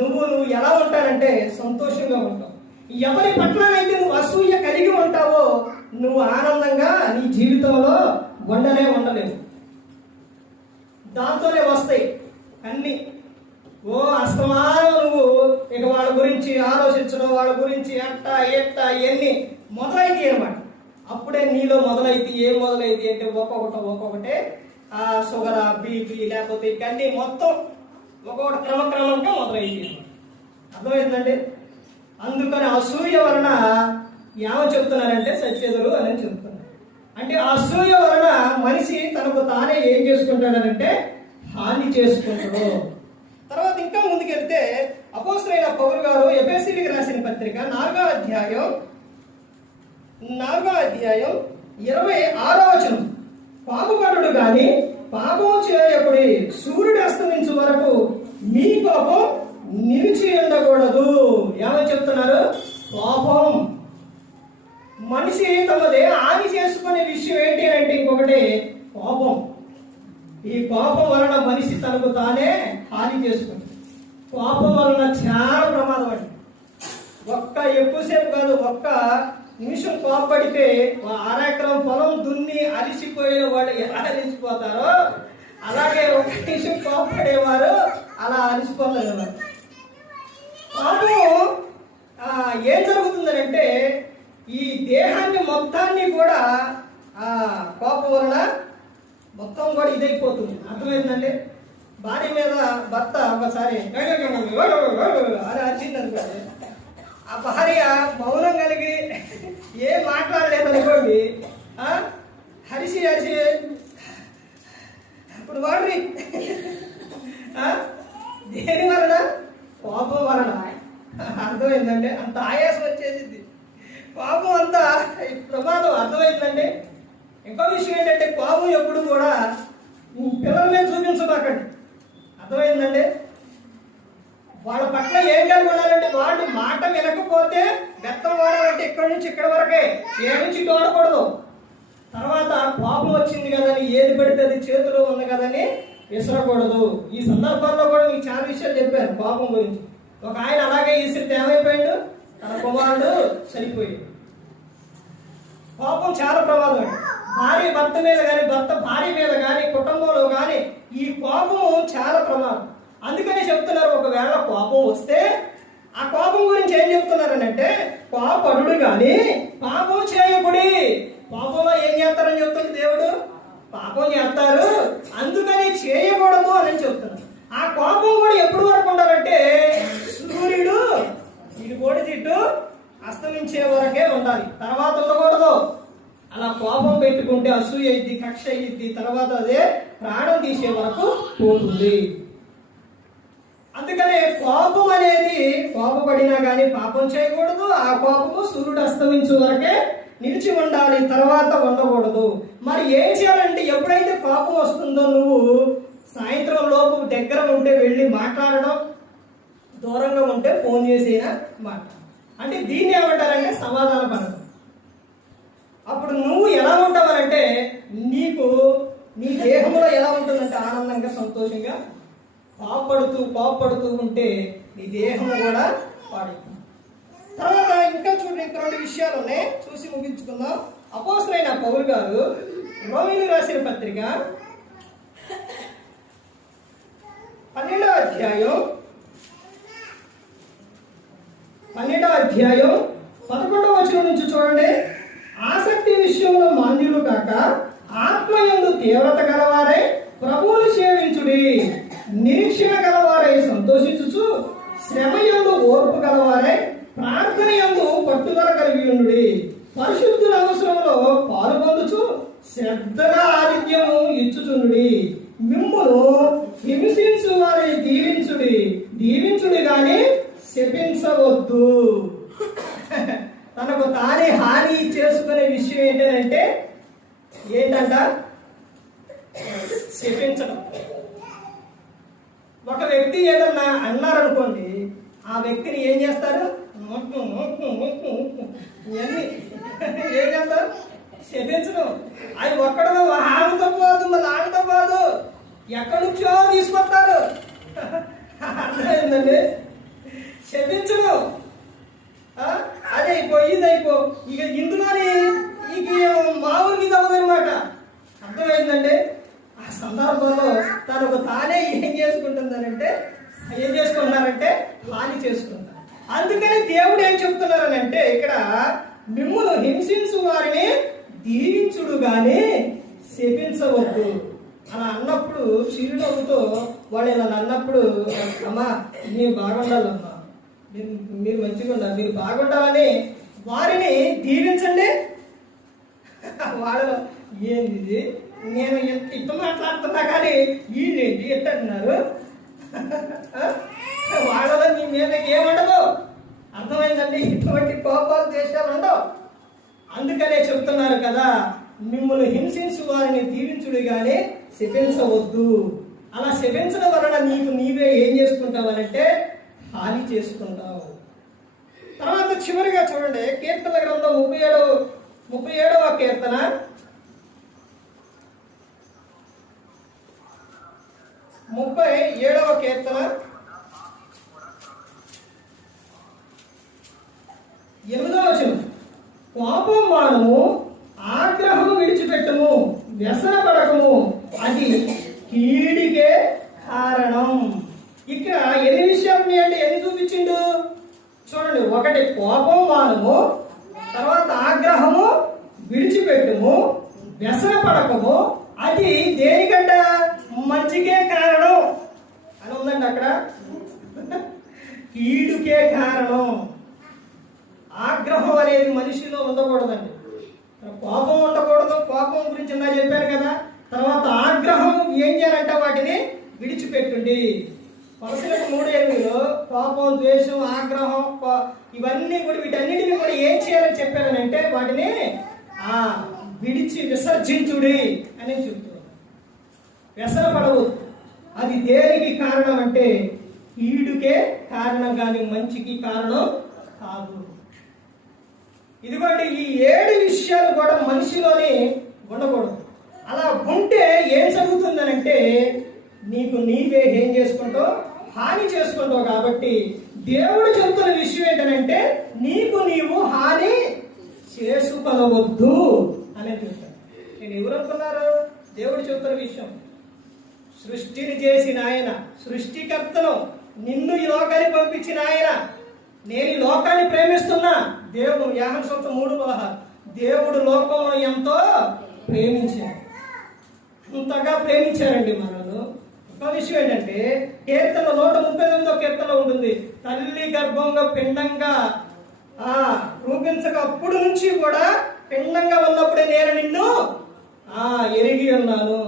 నువ్వు ఎలా ఉంటానంటే సంతోషంగా ఉంటావు. ఎవరి పట్లనైతే నువ్వు అసూయ కలిగి ఉంటావో నువ్వు ఆనందంగా నీ జీవితంలో ఉండలేవు. దాంతోనే వస్తాయి అన్ని. అస్తమానం నువ్వు ఇక వాళ్ళ గురించి ఆలోచించడం, వాళ్ళ గురించి ఎన్ని మొదలైతే అనమాట. అప్పుడే నీలో ఏం మొదలైతే అంటే ఒక్కొక్కటే షుగర్, బీపీ, లేకపోతే ఇవన్నీ మొత్తం ఒక్కొక్కటి క్రమక్రమంగా మొదలైతే. అర్థమైందండి? అందుకని అసూయ వలన ఏమో చెప్తున్నారంటే సత్యదులు అని చెప్తున్నారు. అంటే ఆ అసూయ వలన మనిషి తనకు తానే ఏం చేసుకుంటాడనంటే హాని చేసుకుంటాడు. తర్వాత ఇంకా ముందుకెళ్తే అపోస్తలుడైన పౌలు గారు ఎఫెసీయులకు రాసిన పత్రిక 4వ అధ్యాయం 26వ వచనం, పాపపడుడు గాని పాపము చేయకుడి, సూర్యుడు అస్తమించు వరకు మీ పాపం నిలిచి ఉండకూడదు. ఏమని చెప్తున్నారు? పాపం మనిషి తమదే హాని చేసుకునే విషయం ఏంటి అంటే ఇంకొకటి పాపం. ఈ పాపం వలన మనిషి తనకు తానే హాని చేసుకుంటుంది. పాపం వలన చాలా ప్రమాదం అండి. ఎక్కువసేపు కాదు, ఒక్క నిమిషం కోపడితే అరెకరం పొలం దున్ని అలిసిపోయిన వాళ్ళు ఎలా అలిసిపోతారో అలాగే ఒక నిమిషం కోపడేవారు అలా అలిసిపోతారు. పాపం ఏం జరుగుతుందనంటే ఈ దేహాన్ని మొత్తాన్ని కూడా కోపం వలన మొత్తం కూడా ఇదైపోతుంది. అర్థమైందండి? భార్య మీద భర్త ఒకసారి అని అరిచింది అనుకోండి, ఆ భార్య మౌనం కలిగి ఏం మాట్లాడలేదనుకోండి, హరిసి ఇప్పుడు వాడి దేని వలన? కోపం వలన. అర్థమైందండి? అంత ఆయాసం వచ్చేసింది కోపం, అంత ప్రమాదం. అర్థమైందండి? ఇంకో విషయం ఏంటంటే కోపం ఎప్పుడు కూడా పిల్లల మీద చూపించబాకండి. అర్థమైందండి? వాళ్ళ పట్ల ఏం కలిగి ఉండాలంటే వాళ్ళు మాట వినకపోతే బెత్తం వాడాలంటే ఇక్కడి నుంచి ఇక్కడ వరకే, ఏ నుంచి తోడకూడదు. తర్వాత కోపం వచ్చింది కదని ఏది పెడితే అది చేతిలో ఉంది కదని విసరకూడదు. ఈ సందర్భంలో కూడా మీకు చాలా విషయాలు చెప్పాను కోపం గురించి. ఒక ఆయన అలాగే విసిరితే ఏమైపోయాడు? తన కుమారుడు చనిపోయాడు. కోపం చాలా ప్రమాదం. భార్య భర్త మీద కానీ, భర్త భార్య మీద కానీ, కుటుంబంలో కానీ ఈ కోపం చాలా ప్రమాదం. అందుకని చెప్తున్నారు, ఒకవేళ కోపం వస్తే ఆ కోపం గురించి ఏం చెప్తున్నారనంటే కోపడుడు కానీ పాపం చేయకుడి. పాపంలో ఏం చేస్తారని చెప్తుంది దేవుడు? పాపం చేస్తారు, అందుకని చేయకూడదు అని చెప్తున్నారు. ఆ కోపం కూడా ఎప్పుడు వరకు ఉండాలంటే సూర్యుడు ఇది కోడి తిట్టు అస్తమించే వరకే ఉండాలి, తర్వాత ఉండకూడదు. అలా కోపం పెట్టుకుంటే అసూయ అయ్యిద్ది, కక్ష అయ్యిద్ది, తర్వాత అదే ప్రాణం తీసే వరకు పోతుంది. అందుకనే కోపం అనేది కోపపడినా కానీ పాపం చేయకూడదు. ఆ కోపము సూర్యుడు అస్తమించే వరకే నిలిచి ఉండాలి, తర్వాత ఉండకూడదు. మరి ఏం చేయాలంటే ఎప్పుడైతే కోపం వస్తుందో నువ్వు సాయంత్రం లోపు దగ్గర ఉంటే వెళ్ళి మాట్లాడడం, దూరంగా ఉంటే ఫోన్ చేసైనా మాట్లాడడం. అంటే దీన్ని ఏమంటారంటే సమాధాన పడడం. అప్పుడు నువ్వు ఎలా ఉంటావనంటే నీ దేహంలో ఎలా ఉంటుందంటే ఆనందంగా, సంతోషంగా. కోపడుతూ ఉంటే నీ దేహం కూడా పాడైపోతుంది. తర్వాత ఇంకా చూడండి, ఇంకా 2 విషయాలు ఉన్నాయి, చూసి ముగించుకుందాం. అపోస్తలుడైన పౌలు గారు రోమీయులకు రాసిన పత్రిక 12వ అధ్యాయం 11వ వచనం నుంచి చూడండి. ఆసక్తి విషయంలో మాంద్యులు కాక ఆత్మయందు తీవ్రత గలవారై ప్రభువును సేవించుడి, నిరీక్షణ గలవారై సంతోషించుచు, శ్రమయందు ఓర్పు గలవారై ప్రార్థన యందు పట్టుదల కలిగి ఉండుడి, పరిశుద్ధుల అవసరంలో పాల్పొందుచు శ్రద్ధగా ఆతిథ్యము ఇచ్చుచుండుడి, మిమ్మును హింసించు వారిని దీవించుడి గాని శపించవద్దు. తనకు తానే హాని చేసుకునే విషయం ఏంటంట? శపించడం. ఒక వ్యక్తి ఏదన్నా అన్నారనుకోండి, ఆ వ్యక్తిని ఏం చేస్తారు? ఇవన్నీ ఏం చేస్తారు? శపించడం. అది ఒక్కడో ఆమెతో పోదు, మళ్ళీ ఆమెతో పోదు, ఎక్కడి నుంచో తీసుకొస్తారు. అర్థమైందండి? శపించడం. అదే ఇదైపో ఇక ఇందులోని మామూలు మీద అవ్వదనమాట. అర్థమైందండి? ఆ సందర్భంలో తనకు తానే ఏం చేసుకుంటున్నారంటే హాని చేసుకుంటారు. అందుకని దేవుడు ఏం చెప్తున్నారనంటే ఇక్కడ మిమ్మును హింసించు వారిని దీవించుడు గాని శపించవద్దు. అలా అన్నప్పుడు చిరునవ్వుతో వాడు ఇలా అన్నప్పుడు, అమ్మా మీరు బాగుండాలమ్మా, మీరు మంచిగా ఉండాలి, మీరు బాగుండాలని వారిని దీవించండి. వాడు ఏంది నేను ఇట్ట మాట్లాడుతున్నా కానీ వీళ్ళేంటి ఎట్టంటున్నారు. వాళ్ళలో మీ మీద ఏముండదు. అర్థమైందండి? ఇటువంటి కోపాలు దేశాలు ఉండవు. అందుకనే చెప్తున్నారు కదా, మిమ్మల్ని హింసించు వారిని దీవించుడు కానీ శపించవద్దు. అలా శపించడం వలన నీకు నీవే ఏం చేసుకుంటావనంటే హాని చేసుకుంటావు. తర్వాత చివరిగా చూడండి, కీర్తన గ్రంథం 37వ కీర్తన 37వ కీర్తన 8వ వచనం. కోపం మానము, ఆగ్రహము విడిచిపెట్టుము, వ్యసన పడకము, అది కీడికే కారణం. ఇక్కడ ఎన్ని విషయాలు ఉన్నాయంటే ఎన్ని చూపించిండు చూడండి. ఒకటి కోపం మానము, తర్వాత ఆగ్రహము విడిచిపెట్టుము, వ్యసన పడకము, అది దేనికంట మంచికే కారణం అని ఉందండి. అక్కడ కీడుకే కారణం. ఆగ్రహం అనేది మనిషిలో ఉండకూడదండి. కోపం ఉండకూడదు. కోపం గురించి ఇందా చెప్పాను కదా. తర్వాత ఆగ్రహం ఏం చేయాలంటే వాటిని విడిచిపెట్టుండి. కొలసీలకు 3:8 కోపం, ద్వేషం, ఆగ్రహం ఇవన్నీ కూడా వీటన్నిటిని కూడా ఏం చేయాలని చెప్పారనంటే వాటిని విడిచి విసర్జించుడి అని చెప్తున్నారు. వ్యసన పడవు. అది దేనికి కారణం అంటే కీడుకే కారణం కానీ మంచికి కారణం కాదు. ఇదిగోండి, ఈ 7 విషయాలు కూడా మనిషిలోనే ఉండకూడదు. అలా ఉంటే ఏం జరుగుతుందనంటే నీకు నీవే ఏం చేసుకుంటావు, హాని చేసుకుంటావు. కాబట్టి దేవుడు చెబుతున్న విషయం ఏంటంటే నీకు నీవు హాని చేసుకొనవద్దు అని చెప్తాను. నేను ఎవరు అనుకున్నారు? దేవుడు చెబుతున్న విషయం. సృష్టిని చేసిన ఆయన, సృష్టికర్తను, నిన్ను ఈ లోకానికి పంపించిన ఆయన, నేను ఈ లోకాన్ని ప్రేమిస్తున్నా. దేవుడు యోహాను సువార్త 3:16 దేవుడు లోకంలో ఎంతో ప్రేమించాడు. అంతగా ప్రేమించారండి మనల్ని. ఒక విషయం ఏంటంటే కీర్తన 139వ కీర్తన ఉంటుంది. తల్లి గర్భంగా పిండంగా రూపించక అప్పుడు నుంచి కూడా పిండంగా ఉన్నప్పుడే నేను నిన్ను ఎరిగి ఉన్నాను.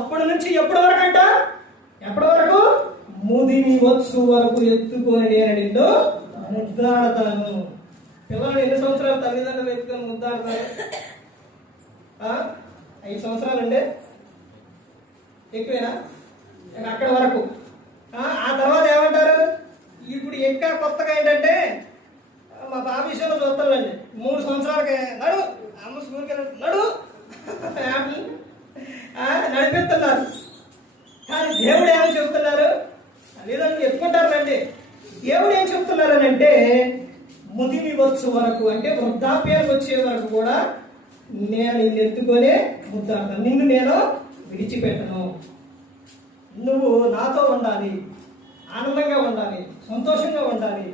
అప్పటి నుంచి ఎప్పటి వరకు అంట, ఎప్పటి వరకు ముదిమి వచ్చు వరకు ఎత్తుకొని నేను నిన్ను ముద్దాడతాను. పిల్లలు ఎన్ని సంవత్సరాలు తల్లిదండ్రులు ఎత్తుకొని ముద్దాడతారు? 5 సంవత్సరాలు అండి, ఎక్కువేనా? అక్కడ వరకు. ఆ తర్వాత ఏమంటారు? ఇప్పుడు ఇంకా కొత్తగా ఏంటంటే మా బాబు విషయంలో చూస్తానండి, 3 సంవత్సరాలకి నడు అమ్మ స్కూల్కి నడు నడిపిస్తున్నారు. కానీ దేవుడు ఏమని చెబుతున్నారు? తల్లిదండ్రులు ఎత్తుకుంటారండి. దేవుడు ఏం చెప్తున్నారు అంటే ముదిమి వచ్చు వరకు, అంటే వృద్ధాప్యానికి వచ్చే వరకు కూడా నేను నిన్ను ఎత్తుకొనే ముద్దాడతాను, నిన్ను నేను విడిచిపెట్టను. నువ్వు నాతో ఉండాలి, ఆనందంగా ఉండాలి, సంతోషంగా ఉండాలి.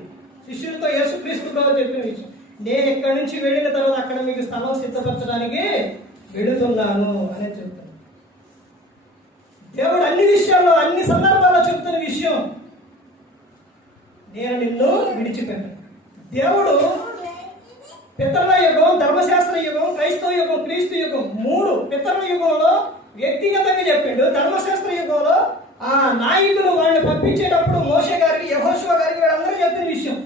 శిష్యులతో యేసుక్రీస్తు ప్రభువు చెప్పిన విషయం, నేను ఇక్కడి నుంచి వెళ్ళిన తర్వాత అక్కడ మీకు స్థలం సిద్ధపరచడానికి వెళుతున్నాను అని చెప్తాను. దేవుడు అన్ని విషయాల్లో, అన్ని సందర్భాల్లో చెప్తున్న విషయం, నేను నిన్ను విడిచిపెట్టను. దేవుడు పితరుల యుగం, ధర్మశాస్త్ర యుగం, క్రైస్తవ యుగం, క్రీస్తు యుగం, 3 పితరుల యుగంలో వ్యక్తిగతంగా చెప్పాడు. ధర్మశాస్త్ర యుగంలో నాయకులు వాళ్ళని పంపించేటప్పుడు మోషే గారికి, యెహోషువ గారికి వీళ్ళందరూ చెప్పిన విషయం.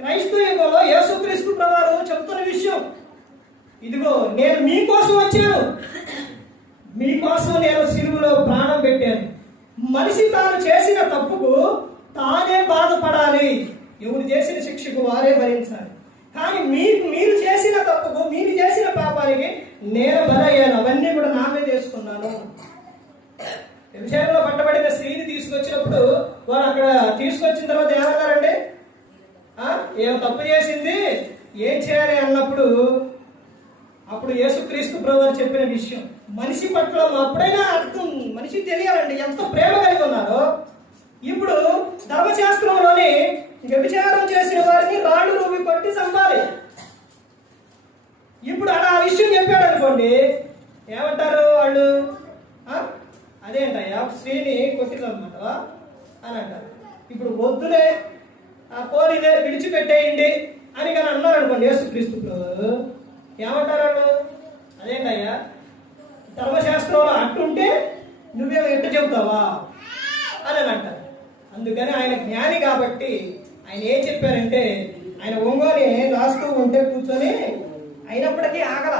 క్రైస్తవ యుగంలో యేసుక్రీస్తు ప్రభువు చెప్తున్న విషయం, ఇదిగో నేను మీకోసం వచ్చాను, మీకోసం నేను సిలువలో ప్రాణం పెట్టాను. మనిషి తాను చేసిన తప్పుకు తానే బాధపడాలి, ఎవరు చేసిన శిక్షకు వారే భరించాలి. కానీ మీరు చేసిన తప్పుకు, మీరు చేసిన పాపానికి నేను బలయ్యాను, అవన్నీ కూడా నా మీద వేసుకున్నాను. వ్యభిచారంలో పట్టబడిన స్త్రీని తీసుకొచ్చినప్పుడు వారు అక్కడ తీసుకొచ్చిన తర్వాత ఏమన్నారండి? ఏం తప్పు చేసింది, ఏం చేయాలి అన్నప్పుడు అప్పుడు యేసుక్రీస్తు ప్రభువు చెప్పిన విషయం, మనిషి పట్ల అప్పుడైనా అర్థం మనిషి తెలియాలండి ఎంత ప్రేమ కలిగి ఉన్నారో. ఇప్పుడు ధర్మశాస్త్రంలోని వ్యభిచారం చేసిన వారిని రాళ్ళు రూపి కొట్టి చంపాలి. ఇప్పుడు అలా ఆ విషయం చెప్పాడు అనుకోండి, ఏమంటారు వాళ్ళు? అదేంటయ్యా స్త్రీని కొట్టిందన్నమాట అని అంటారు. ఇప్పుడు వద్దులే, పోనీలే, విడిచిపెట్టేయండి అని కానీ అన్నారు అనుకోండి యేసుక్రీస్తు ప్రభువు, ఏమంటారు వాళ్ళు? అదేంటయ్యా, ధర్మశాస్త్రంలో అట్టుంటే నువ్వేమో ఎట్టు చెబుతావా అని అంటారు. అందుకని ఆయన జ్ఞాని కాబట్టి ఆయన ఏం చెప్పారంటే, ఆయన ఒంగోని రాస్తూ ఉంటే కూర్చొని అయినప్పటికీ ఆగల.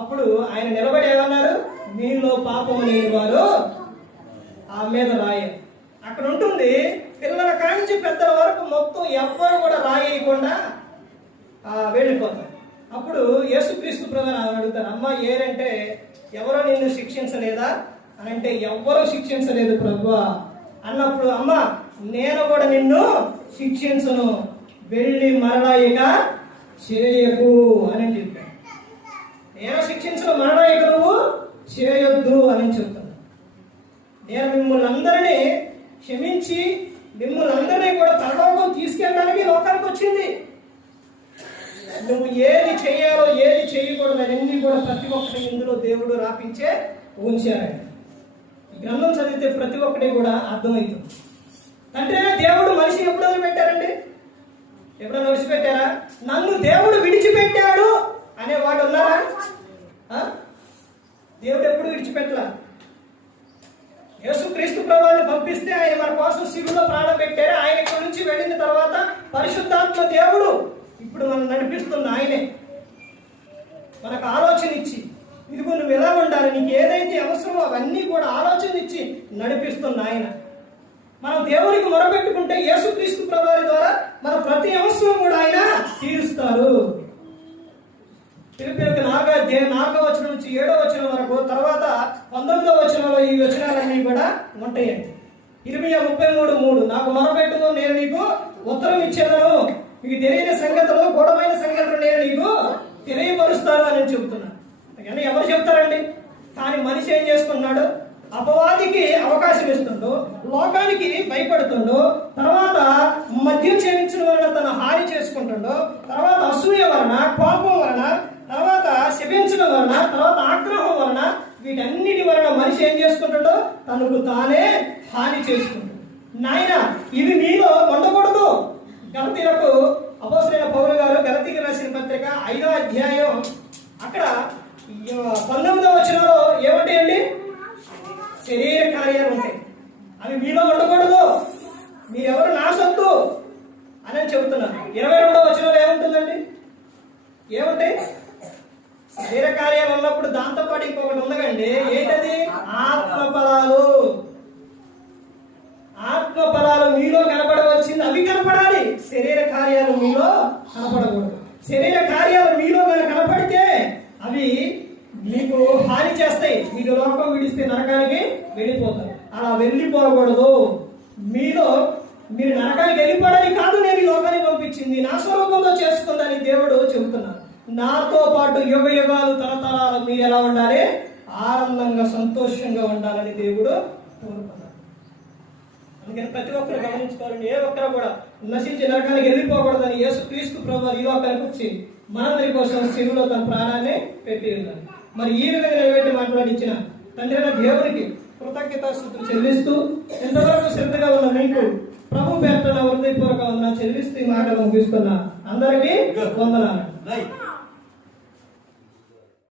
అప్పుడు ఆయన నిలబడి ఏమన్నారు? మీలో పాపము లేని వారు ఆ మీద రాయారు. అక్కడ ఉంటుంది, పిల్లల కాంచి పెద్దల వరకు మొత్తం ఎవ్వరు కూడా రాయకుండా వెళ్ళిపోతారు. అప్పుడు యేసుక్రీస్తు ప్రభువు అడుగుతారు, అమ్మ ఏరంటే ఎవరో నిన్ను శిక్షించలేదా అని అంటే, ఎవ్వరూ శిక్షించలేదు ప్రభువా అన్నప్పుడు, అమ్మ నేను కూడా నిన్ను శిక్షించను, వెళ్ళి మరలా ఇక చేయకు అని చెప్పాను. నేను శిక్షించను, మరలా ఇక నువ్వు చేయొద్దు అని చెప్తాను. నేను మిమ్మల్ని అందరినీ క్షమించి మిమ్మల్ని అందరినీ కూడా పరలోకం తీసుకెళ్ళడానికి లోకానికి వచ్చింది. నువ్వు ఏది చేయాలో ఏది చేయకూడదు అవన్నీ కూడా ప్రతి ఒక్కటి ఇందులో దేవుడు రాపించే ఉంచారండి. ఈ గ్రంథం చదివితే ప్రతి ఒక్కటి కూడా అర్థమవుతుంది. అంటే దేవుడు మనిషిని ఎప్పుడు వదిలిపెట్టారండి? ఎప్పుడైనా విడిచిపెట్టారా? నన్ను దేవుడు విడిచిపెట్టాడు అనేవాడు ఉన్నారా? దేవుడు ఎప్పుడు విడిచిపెట్టలా. యేసుక్రీస్తు ప్రభువుని పంపిస్తే ఆయన మన కోసం శిలువలో ప్రాణం పెట్టారు. ఆయన ఇక్కడి నుంచి వెళ్ళిన తర్వాత పరిశుద్ధాత్మ దేవుడు ఇప్పుడు మనం నడిపిస్తున్న ఆయనే మనకు ఆలోచన ఇచ్చి, ఇదిగో నువ్వు ఎలా ఉండాలి, నీకు ఏదైతే అవసరమో అవన్నీ కూడా ఆలోచన ఇచ్చి నడిపిస్తున్న ఆయన. మనం దేవునికి మొరపెట్టుకుంటే యేసుక్రీస్తు ప్రభువారి ద్వారా మన ప్రతి అవసరం కూడా ఆయన తీరుస్తారు. ఫిలిప్పీయులకు 4వ వచనం నుంచి 7వ వచనం వరకు, తర్వాత 19వ వచనంలో ఈ వచనాలన్నీ కూడా ఉంటాయండి. ఇర్మియా 33:3 నాకు మొరపెట్టుకో, నేను నీకు ఉత్తరం ఇచ్చేదను, మీకు తెలియని సంగతులు గూఢమైన సంగతులు నేను నీకు తెలియపరుస్తాను అని చెబుతున్నాను. కానీ ఎవరు చెప్తారండి? కానీ మనిషి ఏం చేసుకున్నాడు? అపవాదికి అవకాశం ఇస్తుండో, లోకానికి భయపడుతుండో, తర్వాత మద్యం సేవించిన వలన తన హాని చేసుకుంటుండో, తర్వాత అసూయ వలన, కోపం వలన, తర్వాత శపించడం వలన, తర్వాత ఆగ్రహం వలన, వీటన్నిటి వలన మనిషి ఏం చేసుకుంటాడో తనకు తానే హాని చేసుకుంటాడు. నాయన ఇవి మీలో ఉండకూడదు. గలతీలకు అపోస్తలుడైన పౌలు గారు గలతీకి రాసిన పత్రిక 5వ అధ్యాయం అక్కడ 19వ వచనంలో ఏమంటాయండి? శరీర కార్యాలు ఉంటాయి, అవి మీలో ఉండకూడదు, మీరెవరు నా సొత్తు అని చెబుతున్నారు. 22వ వచనంలో ఏముంటుందండి? ఏముంటాయి? శరీర కార్యాలు ఉన్నప్పుడు దాంతో పాటు ఇంకొకటి ఉందకండి. ఏంటది? ఆత్మఫలాలు. ఆత్మఫలాలు మీలో కనపడవలసింది, అవి కనపడాలి. శరీర కార్యాలు మీలో కనపడకూడదు. శరీర కార్యాలు మీలో కనపడితే అవి మీకు హాని చేస్తాయి. మీరు లోకం విడిస్తే నరకానికి వెళ్ళిపోతారు. అలా వెళ్ళిపోకూడదు. మీరు నరకానికి వెళ్ళిపోవడానికి కాదు నేను ఈ లోకానికి పంపించింది, నా స్వరూపంలో చేసుకుందని దేవుడు చెబుతున్నారు. నాతో పాటు యుగ యుగాలు తరతరాలు మీరు ఎలా ఉండాలి? ఆనందంగా సంతోషంగా ఉండాలని దేవుడు కోరుకున్నారు. అందుకని ప్రతి ఒక్కరు గమనించుకోవాలని, ఏ ఒక్కరు కూడా నశించి నరకానికి వెళ్ళిపోకూడదని యేసుక్రీస్తు ప్రభువు ఈ లోకానికి వచ్చి మనందరి కోసం శిలువలో తన ప్రాణాన్ని పెట్టి ఉన్నారు. మరి ఈ విధంగా నిలబెట్టి మాట్లాడించిన తండ్రి అయిన దేవునికి కృతజ్ఞతాస్తుతులు చెల్లిస్తూ, ఎంతవరకు శ్రద్ధగా ఉన్న మీకు ప్రభు పేరున హృదయపూర్వక వందనాలు చెల్లిస్తూ ఈ మాటలు ముగిస్తున్నా. అందరికీ వందనాలు.